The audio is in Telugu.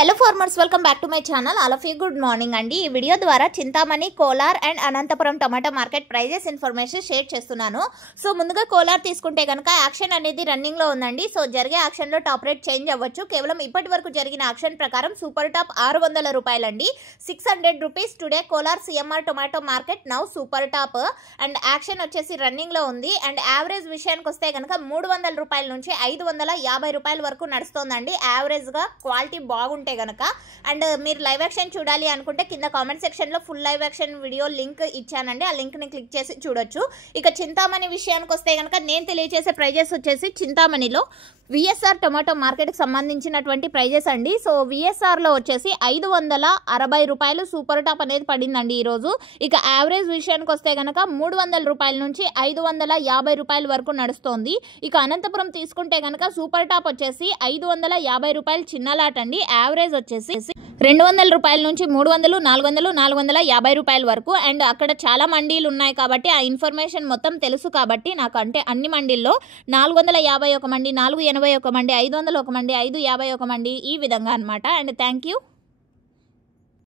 Hello farmers, welcome back to my channel. All of you good morning అండి. ఈ వీడియో ద్వారా Chintamani, Kolar and Anantapuram tomato market prices information share చేస్తున్నాను. సో ముందుగా కోలార్ తీసుకుంటే కనుక యాక్షన్ అనేది రన్నింగ్లో ఉందండి. సో జరిగే యాక్షన్లో టాప్ రేట్ చేంజ్ అవ్వచ్చు. కేవలం ఇప్పటి వరకు జరిగిన యాక్షన్ ప్రకారం సూపర్ టాప్ 600 రూపాయలండి, 600 rupees today Kolar CMR tomato market now super top. And action వచ్చేసి రన్నింగ్లో ఉంది. అండ్ యావరేజ్ విషయానికి వస్తే కనుక 300 రూపాయల నుంచి 550 రూపాయల వరకు నడుస్తుందండి. యావరేజ్గా క్వాలిటీ బాగుంటుంది గనక. అండ్ మీరు లైవ్ యాక్షన్ చూడాలి అనుకుంటే కింద కామెంట్ సెక్షన్ లో full live action video link ఇచ్చానండి. ఆ లింక్ ని క్లిక్ చేసి చూడొచ్చు. ఇక చింతామణి విషయానికి వస్తే కనుక నేను తెలియజేసే ప్రైజెస్ వచ్చేసి చింతామణిలో విఎస్ఆర్ టొమాటో మార్కెట్ కి సంబంధించినటువంటి ప్రైజెస్ అండి. సో విఎస్ఆర్ లో వచ్చేసి 560 రూపాయలు సూపర్ టాప్ అనేది పడిందండి ఈ రోజు. ఇక యావరేజ్ విషయానికి వస్తే కనుక 300 రూపాయల నుంచి 550 రూపాయల వరకు నడుస్తోంది. ఇక అనంతపురం తీసుకుంటే కనుక సూపర్ టాప్ వచ్చేసి 550 రూపాయలు చిన్న లాట్ అండి. యావరేజ్ వచ్చేసి 200 రూపాయల నుంచి 300, 400, 450 రూపాయల వరకు. అండ్ అక్కడ చాలా మండీలు ఉన్నాయి కాబట్టి ఆ ఇన్ఫర్మేషన్ మొత్తం తెలుసు కాబట్టి నాకు, అంటే అన్ని మండీల్లో 450 ఒక మండి, 480 ఒక మండి, 500 ఒక మండి, 550 ఒక మండి, ఈ విధంగా అనమాట. And thank you.